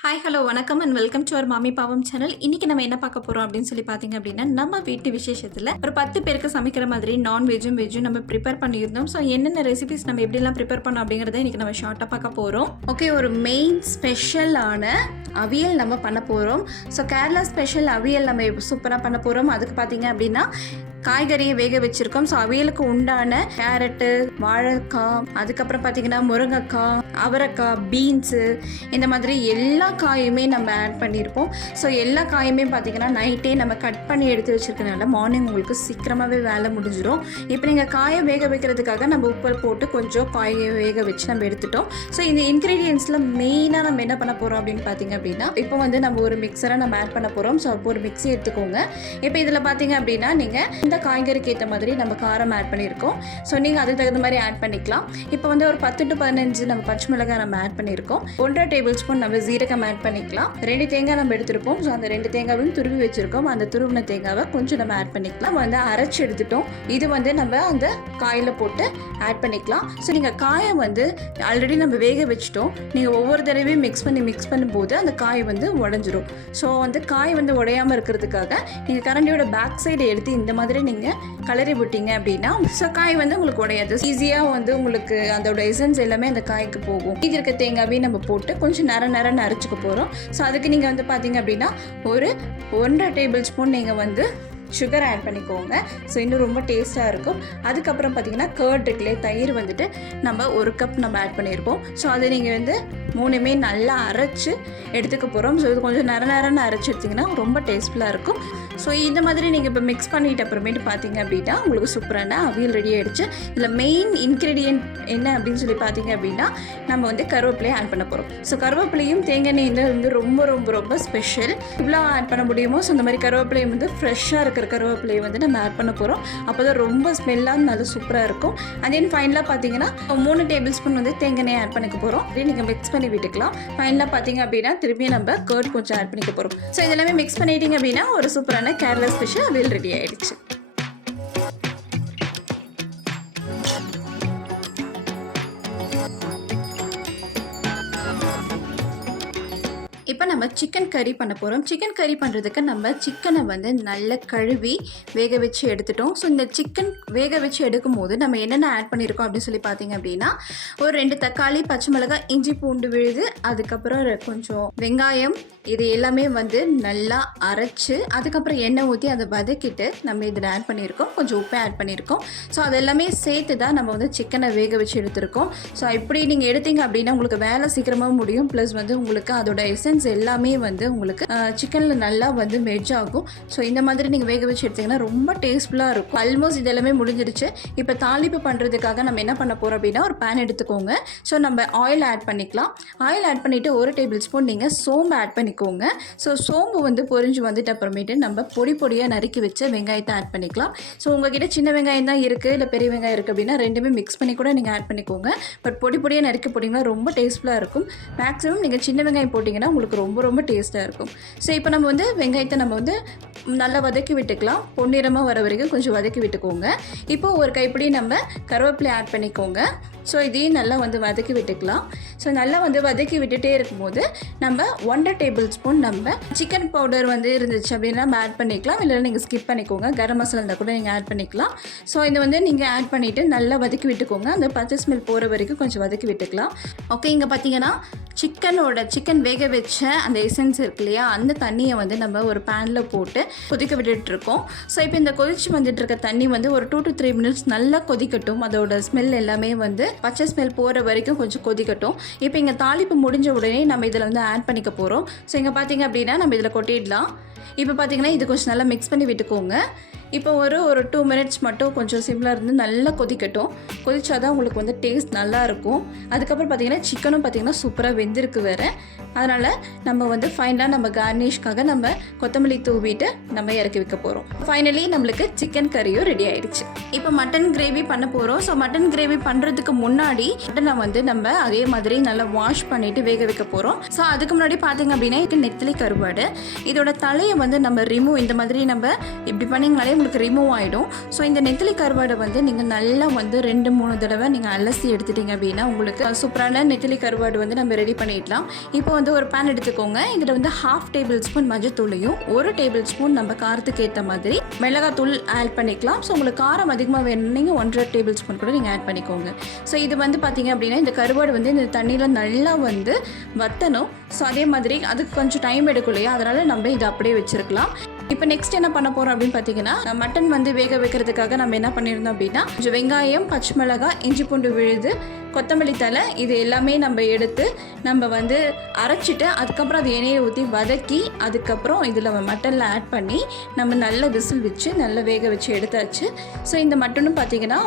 Hi hello வணக்கம் and welcome to our மாமி பாவம் சேனல் இன்றைக்கி நம்ம என்ன பார்க்க போகிறோம் அப்படின்னு சொல்லி பார்த்தீங்க அப்படின்னா நம்ம வீட்டு விசேஷத்தில் ஒரு பத்து பேருக்கு சமைக்கிற மாதிரி நான்வெஜ்ஜும் வெஜ்ஜும் நம்ம ப்ரிப்பேர் பண்ணியிருந்தோம். ஸோ என்னென்ன ரெசிபிஸ் நம்ம எப்படிலாம் ப்ரிப்பேர் பண்ணோம் அப்படிங்கிறத இன்றைக்கி நம்ம ஷார்ட்டாக பார்க்க போகிறோம் ஓகே ஒரு மெயின் ஸ்பெஷலான அவியல் நம்ம பண்ண போகிறோம் ஸோ கேரளா ஸ்பெஷல் அவியல் நம்ம சூப்பராக பண்ண போகிறோம் அதுக்கு பார்த்தீங்க அப்படின்னா காய்கறியை வேக வச்சிருக்கோம். ஸோ அவியலுக்கு உண்டான கேரட்டு வாழைக்காய் அதுக்கப்புறம் பார்த்தீங்கன்னா முருங்கைக்காய் அவரைக்காய் பீன்ஸு இந்த மாதிரி எல்லா காயுமே நம்ம ஆட் பண்ணியிருப்போம் ஸோ எல்லா காயுமே பார்த்தீங்கன்னா நைட்டே நம்ம கட் பண்ணி எடுத்து வச்சிருக்கனால மார்னிங் உங்களுக்கு சீக்கிரமாகவே வேலை முடிஞ்சிடும் இப்போ நீங்கள் காயை வேக வைக்கிறதுக்காக நம்ம உப்பு போட்டு கொஞ்சம் காயை வேக வச்சு நம்ம எடுத்துட்டோம். ஸோ இந்த இன்க்ரீடியன்ஸில் மெயினாக நம்ம என்ன பண்ண போகிறோம் அப்படின்னு பார்த்தீங்க அப்படின்னா இப்போ வந்து நம்ம ஒரு மிக்சரை நம்ம ஆட் பண்ண போகிறோம் ஸோ அப்போ ஒரு மிக்ஸி எடுத்துக்கோங்க. இப்போ இதில் பார்த்தீங்க அப்படின்னா நீங்கள் இந்த காய்கறிக்கு ஏற்ற மாதிரி நம்ம காரம் ஆட் பண்ணியிருக்கோம். ஸோ நீங்கள் அதுக்கு தகுந்த மாதிரி ஆட் பண்ணிக்கலாம். இப்போ வந்து ஒரு பத்து டு பதினஞ்சு நம்ம பச்சை மிளகாய் நம்ம ஆட் பண்ணியிருக்கோம். ஒன்றரை டேபிள் ஸ்பூன் நம்ம ஜீரகம் ஆட் பண்ணிக்கலாம். ரெண்டு தேங்காய் நம்ம எடுத்திருப்போம். ஸோ அந்த ரெண்டு தேங்காயும் துருவி வச்சிருக்கோம். அந்த துருவின தேங்காவை கொஞ்சம் நம்ம ஆட் பண்ணிக்கலாம். வந்து அரைச்சி எடுத்துட்டோம். இது வந்து நம்ம அந்த காயில் போட்டு ஆட் பண்ணிக்கலாம். ஸோ நீங்கள் காயை வந்து ஆல்ரெடி நம்ம வேக வச்சுட்டோம். நீங்கள் ஒவ்வொரு தடவையும் மிக்ஸ் பண்ணி மிக்ஸ் பண்ணும்போது அந்த காய் வந்து உடஞ்சிரும். ஸோ வந்து காய் வந்து உடையாமல் இருக்கிறதுக்காக நீங்கள் கரண்டியோட பேக் சைடு எடுத்து இந்த மாதிரி நீங்கள் கலரி விட்டீங்க அப்படின்னா ஸோ காய் வந்து உங்களுக்கு உடையாது. ஈஸியாக வந்து உங்களுக்கு அதோட எசன்ஸ் எல்லாமே அந்த காய்க்கு போகும். இது இருக்க தேங்காவையும் நம்ம போட்டு கொஞ்சம் நர நரன்னு அரைச்சிக்க போகிறோம் ஸோ அதுக்கு நீங்கள் வந்து பார்த்தீங்க அப்படின்னா ஒரு ஒன்றரை டேபிள் ஸ்பூன் நீங்கள் வந்து சுகர் ஆட் பண்ணிக்கோங்க. ஸோ இன்னும் ரொம்ப டேஸ்ட்டாக இருக்கும். அதுக்கப்புறம் பார்த்தீங்கன்னா கேர்ட் இருக்குல்லே தயிர் வந்துட்டு நம்ம ஒரு கப் நம்ம ஆட் பண்ணியிருப்போம் ஸோ அதை நீங்கள் வந்து மூணுமே நல்லா அரைச்சு எடுத்துக்க போகிறோம் ஸோ இது கொஞ்சம் நர நரன்னு அரைச்சி எடுத்திங்கன்னா ரொம்ப டேஸ்ட்ஃபுல்லாக இருக்கும். ஸோ இந்த மாதிரி நீங்கள் இப்போ மிக்ஸ் பண்ணிட்ட அப்புறமேட்டு பார்த்தீங்க அப்படின்னா உங்களுக்கு சூப்பரான அவியல் ரெடி ஆகிடுச்சு இதில் மெயின் இன்க்ரீடியன்ட் என்ன அப்படின்னு சொல்லி பார்த்தீங்க அப்படின்னா நம்ம வந்து கருவேப்பிலையை ஆட் பண்ண போகிறோம் ஸோ கருவேப்பிலையும் தேங்காய் எண்ணெய் வந்து ரொம்ப ரொம்ப ரொம்ப ஸ்பெஷல் இவ்வளோ ஆட் பண்ண முடியுமோ? ஸோ இந்த மாதிரி கருவேப்பிலையும் வந்து ஃப்ரெஷ்ஷாக இருக்கிற கருவேப்பிலையை வந்து நம்ம ஆட் பண்ண போகிறோம் அப்போ தான் ரொம்ப ஸ்மெல்லாக நல்லா சூப்பராக இருக்கும். அண்ட் தென் ஃபைனலாக பார்த்தீங்கன்னா மூணு டேபிள் ஸ்பூன் வந்து தேங்காய் நெய் ஆட் பண்ணிக்க போகிறோம் அப்படியே நீங்கள் மிக்ஸ் பண்ணி விட்டுக்கலாம். ஃபைனலாக பார்த்தீங்க அப்படின்னா திரும்பி நம்ம கர்ட் கொஞ்சம் ஆட் பண்ணிக்க போகிறோம் ஸோ இதெல்லாமே மிக்ஸ் பண்ணிட்டீங்க அப்படின்னா ஒரு சூப்பரான கேரளா ஸ்பெஷல் அவியல் ரெடி ஆயிடுச்சு. இப்போ நம்ம சிக்கன் கறி பண்ண போகிறோம் சிக்கன் கறி பண்ணுறதுக்கு நம்ம சிக்கனை வந்து நல்லா கழுவி வேக வச்சு எடுத்துட்டோம். ஸோ இந்த சிக்கன் வேக வச்சு எடுக்கும் போது நம்ம என்னென்ன ஆட் பண்ணியிருக்கோம் அப்படின்னு சொல்லி பார்த்தீங்க அப்படின்னா ஒரு ரெண்டு தக்காளி பச்சை மிளகாய் இஞ்சி பூண்டு விழுது அதுக்கப்புறம் கொஞ்சம் வெங்காயம் இது எல்லாமே வந்து நல்லா அரைச்சு அதுக்கப்புறம் எண்ணெய் ஊற்றி அதை வதக்கிட்டு நம்ம இதில் ஆட் பண்ணியிருக்கோம் கொஞ்சம் உப்பை ஆட் பண்ணியிருக்கோம் ஸோ அது எல்லாமே சேர்த்து தான் நம்ம வந்து சிக்கனை வேக வச்சு எடுத்திருக்கோம். ஸோ இப்படி நீங்கள் எடுத்தீங்க அப்படின்னா உங்களுக்கு வேலை சீக்கிரமாக முடியும். ப்ளஸ் வந்து உங்களுக்கு அதோட எசன்ஸ் எல்லாமே வந்து உங்களுக்கு சிக்கனில் நல்லா வந்து மெர்ஜ் ஆகும். ஸோ இந்த மாதிரி நீங்கள் வேக வச்சு எடுத்தீங்கன்னா ரொம்ப டேஸ்ட்ஃபுல்லாக இருக்கும். ஆல்மோஸ்ட் இது எல்லாமே முடிஞ்சிருச்சு. இப்போ தாளிப்பு பண்ணுறதுக்காக நம்ம என்ன பண்ண போகிறோம் அப்படின்னா ஒரு பேன் எடுத்துக்கோங்க. ஸோ நம்ம ஆயில் ஆட் பண்ணிக்கலாம். ஆயில் ஆட் பண்ணிவிட்டு ஒரு டேபிள் ஸ்பூன் நீங்கள் சோம்பு ஆட் பண்ணிக்கோங்க. ஸோ சோம்பு வந்து பொரிஞ்சு வந்துட்டு அப்புறமேட்டு நம்ம பொடி பொடியாக நறுக்கி வச்ச வெங்காயத்தை ஆட் பண்ணிக்கலாம். ஸோ உங்ககிட்ட சின்ன வெங்காயம் தான் இருக்குது இல்லை பெரிய வெங்காயம் இருக்குது அப்படின்னா ரெண்டுமே மிக்ஸ் பண்ணி கூட நீங்கள் ஆட் பண்ணிக்கோங்க. பட் பொடி பொடியாக நறுக்கி போட்டிங்கன்னா ரொம்ப டேஸ்ட்ஃபுல்லாக இருக்கும். மேக்ஸிமம் நீங்கள் சின்ன வெங்காயம் போட்டிங்கன்னா உங்களுக்கு ரொம்ப ரொம்ப டேஸ்ட்டாக இருக்கும். ஸோ இப்போ நம்ம வந்து வெங்காயத்தை நம்ம வந்து நல்லா வதக்கி விட்டுக்கலாம். பொன்னிறமாக வர வரைக்கும் கொஞ்சம் வதக்கி விட்டுக்கோங்க. இப்போ ஒரு கைப்பிடி நம்ம கருவேப்பிலை ஆட் பண்ணிக்கோங்க. ஸோ இதையும் நல்லா வந்து வதக்கி விட்டுக்கலாம். ஸோ நல்லா வந்து வதக்கி விட்டுட்டே இருக்கும்போது நம்ம ஒன்றரை டேபிள் ஸ்பூன் நம்ம சிக்கன் பவுடர் வந்து இருந்துச்சு அப்படின்னா நம்ம ஆட் பண்ணிக்கலாம். இல்லைன்னா நீங்கள் ஸ்கிப் பண்ணிக்கோங்க. கரம் மசாலா இருந்தால் கூட நீங்கள் ஆட் பண்ணிக்கலாம். ஸோ இதை வந்து நீங்கள் ஆட் பண்ணிவிட்டு நல்லா வதக்கி விட்டுக்கோங்க. அந்த பச்சை ஸ்மெல் போகிற வரைக்கும் கொஞ்சம் வதக்கி விட்டுக்கலாம். ஓகே இங்கே பார்த்தீங்கன்னா சிக்கனோட சிக்கன் வேக வச்ச அந்த எசன்ஸ் இருக்கு இல்லையா? அந்த தண்ணியை வந்து நம்ம ஒரு பேனில் போட்டு கொதிக்க விட்டுட்டு இருக்கோம் ஸோ இப்போ இந்த கொதிச்சு வந்துட்டு இருக்க தண்ணி வந்து ஒரு டூ டு த்ரீ மினிட்ஸ் நல்லா கொதிக்கட்டும். அதோட ஸ்மெல் எல்லாமே வந்து பச்சை ஸ்மெல் போகிற வரைக்கும் கொஞ்சம் கொதிக்கட்டும். இப்போ இங்கே தாளிப்பு முடிஞ்ச உடனே நம்ம இதில் வந்து ஆட் பண்ணிக்க போகிறோம் ஸோ இங்கே பார்த்தீங்க அப்படின்னா நம்ம இதில் கொட்டிடலாம். இப்போ பார்த்தீங்கன்னா இது கொஞ்சம் நல்லா மிக்ஸ் பண்ணி விட்டுக்கோங்க. இப்போ ஒரு ஒரு டூ மினிட்ஸ் மட்டும் கொஞ்சம் சிம்லாக இருந்து நல்லா கொதிக்கட்டும். கொதிச்சாதான் உங்களுக்கு வந்து டேஸ்ட் நல்லா இருக்கும். அதுக்கப்புறம் பார்த்திங்கன்னா சிக்கனும் பார்த்தீங்கன்னா சூப்பராக வெந்திருக்கு வேறு. அதனால் நம்ம வந்து ஃபைனலாக நம்ம கார்னிஷ்காக நம்ம கொத்தமல்லி தூவிட்டு நம்ம இறக்கி வைக்க போகிறோம் ஃபைனலி நம்மளுக்கு சிக்கன் கறியும் ரெடி ஆயிடுச்சு. இப்போ மட்டன் கிரேவி பண்ண போகிறோம் ஸோ மட்டன் கிரேவி பண்ணுறதுக்கு முன்னாடி மட்டனை வந்து நம்ம அதே மாதிரி நல்லா வாஷ் பண்ணிவிட்டு வேக வைக்க போகிறோம் ஸோ அதுக்கு முன்னாடி பார்த்தீங்க அப்படின்னா இது நெத்திலி கருவாடு. இதோட தலையை வந்து நம்ம ரிமூவ் இந்த மாதிரி நம்ம இப்படி பண்ணிங்கனாலே உங்களுக்கு ரிமூவ் ஆகிடும் ஸோ இந்த நெத்திலி கருவாடை வந்து நீங்கள் நல்லா வந்து ரெண்டு மூணு தடவை நீங்கள் அலசி எடுத்துட்டீங்க அப்படின்னா உங்களுக்கு சூப்பரான நெத்திலி கருவாடு வந்து நம்ம ரெடி பண்ணிடலாம். இப்போ வந்து ஒரு பேன் எடுத்துக்கோங்க. இதில் வந்து ஹாஃப் டேபிள் ஸ்பூன் மஞ்சத்தூளையும் ஒரு டேபிள் ஸ்பூன் நம்ம காரத்துக்கு ஏற்ற மாதிரி மிளகாத்தூள் ஆட் பண்ணிக்கலாம். ஸோ உங்களுக்கு காரம் அதிகமாக வேணும்னீங்க ஒன்றரை டேபிள் ஸ்பூன் கூட நீங்கள் ஆட் பண்ணிக்கோங்க. ஸோ இது வந்து பார்த்தீங்க அப்படின்னா இந்த கருவாடு வந்து இந்த தண்ணியில் நல்லா வந்து வத்தணும். ஸோ அதே மாதிரி அதுக்கு கொஞ்சம் டைம் எடுக்கும் இல்லையா? அதனால் நம்ம இதை அப்படியே வச்சுருக்கலாம். இப்போ நெக்ஸ்ட் என்ன பண்ண போகிறோம் அப்படின்னு பார்த்தீங்கன்னா மட்டன் வந்து வேக வைக்கிறதுக்காக நம்ம என்ன பண்ணியிருந்தோம் அப்படின்னா கொஞ்சம் வெங்காயம் பச்சை மிளகாய் இஞ்சி பூண்டு விழுது கொத்தமல்லி தலை இது எல்லாமே நம்ம எடுத்து நம்ம வந்து அரைச்சிட்டு அதுக்கப்புறம் அது எண்ணெயை ஊற்றி வதக்கி அதுக்கப்புறம் இதில் மட்டனில் ஆட் பண்ணி நம்ம நல்ல விசில் வச்சு நல்லா வேக வச்சு எடுத்தாச்சு. ஸோ இந்த மட்டனும் பார்த்தீங்கன்னா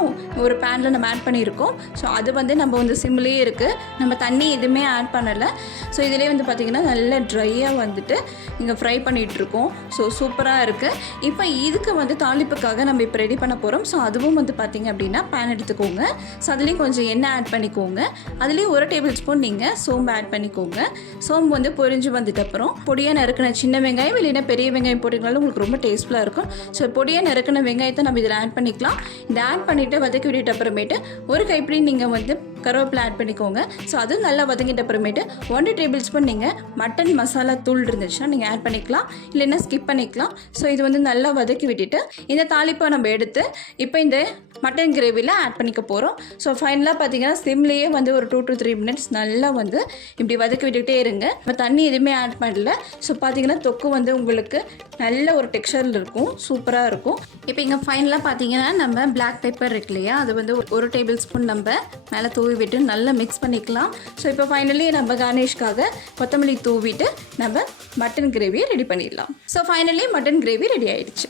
ஒரு பேனில் நம்ம ஆட் பண்ணியிருக்கோம். ஸோ அது வந்து நம்ம வந்து சிம்லேயே இருக்குது நம்ம தண்ணி எதுவுமே ஆட் பண்ணலை. ஸோ இதிலே வந்து பார்த்திங்கன்னா நல்ல ட்ரையாக வந்துட்டு இங்கே ஃப்ரை பண்ணிகிட்ருக்கோம் ஸோ சூப் சூப்பராக இருக்குது இப்போ இதுக்கு வந்து தாளிப்புக்காக நம்ம இப்போ ரெடி பண்ண போகிறோம் ஸோ அதுவும் வந்து பார்த்திங்க அப்படின்னா பேன் எடுத்துக்கோங்க. ஸோ அதுலேயும் கொஞ்சம் எண்ணெய் ஆட் பண்ணிக்கோங்க. அதுலேயும் ஒரு டேபிள் ஸ்பூன் நீங்கள் சோம்பு ஆட் பண்ணிக்கோங்க. சோம்பு வந்து பொரிஞ்சு வந்துட்ட அப்புறம் பொடியாக நறுக்கின சின்ன வெங்காயம் இல்லைன்னா பெரிய வெங்காயம் போட்டிங்கனாலும் உங்களுக்கு ரொம்ப டேஸ்ட்ஃபுல்லாக இருக்கும். ஸோ பொடியாக நறுக்கின வெங்காயத்தை நம்ம இதில் ஆட் பண்ணிக்கலாம். இதை ஆட் பண்ணிவிட்டு வதக்கி விட்டுட்டு அப்புறமேட்டு ஒரு கைப்பிடி நீங்கள் வந்து கருவேப்பிலை ஆட் பண்ணிக்கோங்க. ஸோ அதுவும் நல்லா வதங்கிட்ட அப்புறமேட்டு ஒன்று டேபிள் ஸ்பூன் நீங்கள் மட்டன் மசாலா தூள் இருந்துச்சுன்னா நீங்கள் ஆட் பண்ணிக்கலாம். இல்லைன்னா ஸ்கிப் பண்ணிக்கலாம். ஸோ இது வந்து நல்லா வதக்கி விட்டுட்டு இந்த தாளிப்பை நம்ம எடுத்து இப்போ இந்த மட்டன் கிரேவியில் ஆட் பண்ணிக்க போகிறோம் ஸோ ஃபைனலாக பார்த்தீங்கன்னா சிம்லேயே வந்து ஒரு டூ டு த்ரீ மினிட்ஸ் நல்லா வந்து இப்படி வதக்கி விட்டுக்கிட்டே இருங்க. இப்போ தண்ணி எதுவுமே ஆட் பண்ணல. ஸோ பார்த்தீங்கன்னா தொக்கு வந்து உங்களுக்கு நல்ல ஒரு டெக்ஸ்சரில் இருக்கும். சூப்பராக இருக்கும். இப்போ இங்கே ஃபைனலாக பார்த்தீங்கன்னா நம்ம பிளாக் பேப்பர் இருக்கு இல்லையா? அது வந்து ஒரு- ஒரு டேபிள் ஸ்பூன் நம்ம மேலே தூவி விட்டு நல்லா மிக்ஸ் பண்ணிக்கலாம். ஸோ இப்போ ஃபைனலி நம்ம கார்னிஷ்காக கொத்தமல்லி தூவிட்டு நம்ம மட்டன் கிரேவியை ரெடி பண்ணிடலாம். So finally mutton gravy ready ஆயிடுச்சு.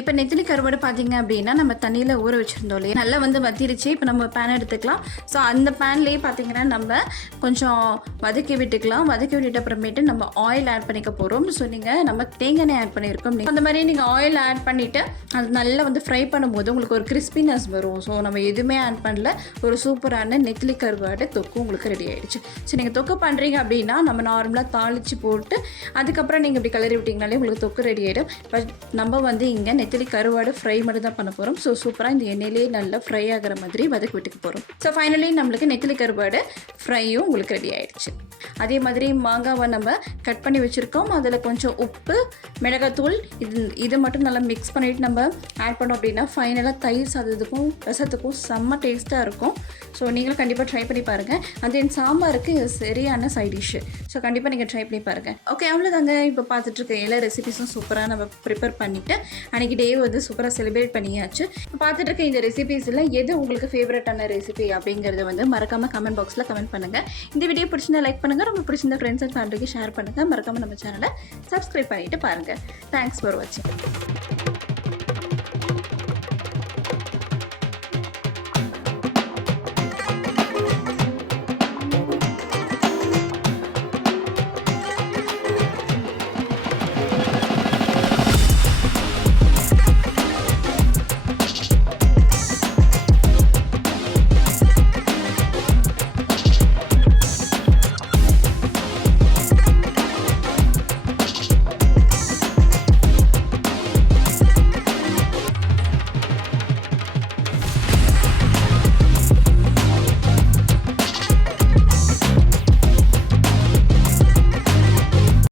இப்போ நெத்திலி கருவாடு பார்த்தீங்க அப்படின்னா நம்ம தண்ணியில் ஊற வச்சுருந்தோம் இல்லையா? நல்லா வந்து வத்திருச்சு. இப்போ நம்ம பேன் எடுத்துக்கலாம். ஸோ அந்த பேன்லேயே பார்த்தீங்கன்னா நம்ம கொஞ்சம் வதக்கி விட்டுக்கலாம். வதக்கி விட்டுட்ட அப்புறமேட்டு நம்ம ஆயில் ஆட் பண்ணிக்க போகிறோம் ஸோ நீங்கள் நம்ம தேங்காய் எண்ணெய் ஆட் பண்ணியிருக்கோம் அந்த மாதிரி நீங்கள் ஆயில் ஆட் பண்ணிவிட்டு அது நல்லா வந்து ஃப்ரை பண்ணும்போது உங்களுக்கு ஒரு கிறிஸ்பினஸ் வரும். ஸோ நம்ம எதுவுமே ஆட் பண்ணல. ஒரு சூப்பரான நெத்திலி கருவாடு தொக்கு உங்களுக்கு ரெடி ஆகிடுச்சு ஸோ நீங்கள் தொக்கு பண்ணுறீங்க அப்படின்னா நம்ம நார்மலாக தாளித்து போட்டு அதுக்கப்புறம் நீங்கள் இப்படி கிளறி விட்டிங்கனாலே உங்களுக்கு தொக்கு ரெடி ஆகிடும் பட் நம்ம வந்து இங்கே நெத்திலி கருவாடு ஃப்ரை மட்டும் தான் பண்ண போகிறோம் ஸோ சூப்பராக இந்த எண்ணெயிலே நல்லா ஃப்ரை ஆகிற மாதிரி வதக்கி விட்டுக்க போகிறோம் ஸோ ஃபைனலி நம்மளுக்கு நெத்திலி கருவாடு ஃப்ரையும் உங்களுக்கு ரெடி ஆயிடுச்சு. அதே மாதிரி மாங்காவை நம்ம கட் பண்ணி வச்சுருக்கோம். அதில் கொஞ்சம் உப்பு மிளகாத்தூள் இது இதை மட்டும் நல்லா மிக்ஸ் பண்ணிவிட்டு நம்ம ஆட் பண்ணோம் அப்படின்னா ஃபைனலாக தயிர் சாதத்துக்கும் ரசத்துக்கும் செம்ம டேஸ்ட்டாக இருக்கும். ஸோ நீங்களும் கண்டிப்பாக ட்ரை பண்ணி பாருங்கள் அது என் சாம்பாருக்கு சரியான சைட் டிஷ்ஷு ஸோ கண்டிப்பாக நீங்கள் ட்ரை பண்ணி பாருங்கள் ஓகே அவ்வளோதாங்க இப்போ பார்த்துட்ருக்க எல்லா ரெசிபிஸும் சூப்பராக நம்ம ப்ரிப்பேர் பண்ணிவிட்டு அன்றைக்கி டே வந்து சூப்பராக செலிப்ரேட் பண்ணியாச்சு. இப்போ பார்த்துட்டு இருக்க இந்த ரெசிபிஸில் எது உங்களுக்கு ஃபேவரட்டான ரெசிபி அப்படிங்கிறத வந்து மறக்காமல் கமெண்ட் பாக்ஸில் கமெண்ட் பண்ணுங்கள் இந்த வீடியோ பிடிச்சிருந்தா லைக் பண்ணுங்கள் ரொம்ப பிடிச்சிருந்த ஃப்ரெண்ட்ஸ் அண்ட் ஃபேமிலிக்கு ஷேர் பண்ணுங்கள் மறக்காமல் நம்ம சேனலை சப்ஸ்கிரைப் பண்ணிவிட்டு பாருங்கள் தேங்க்ஸ் ஃபார் வாட்சிங்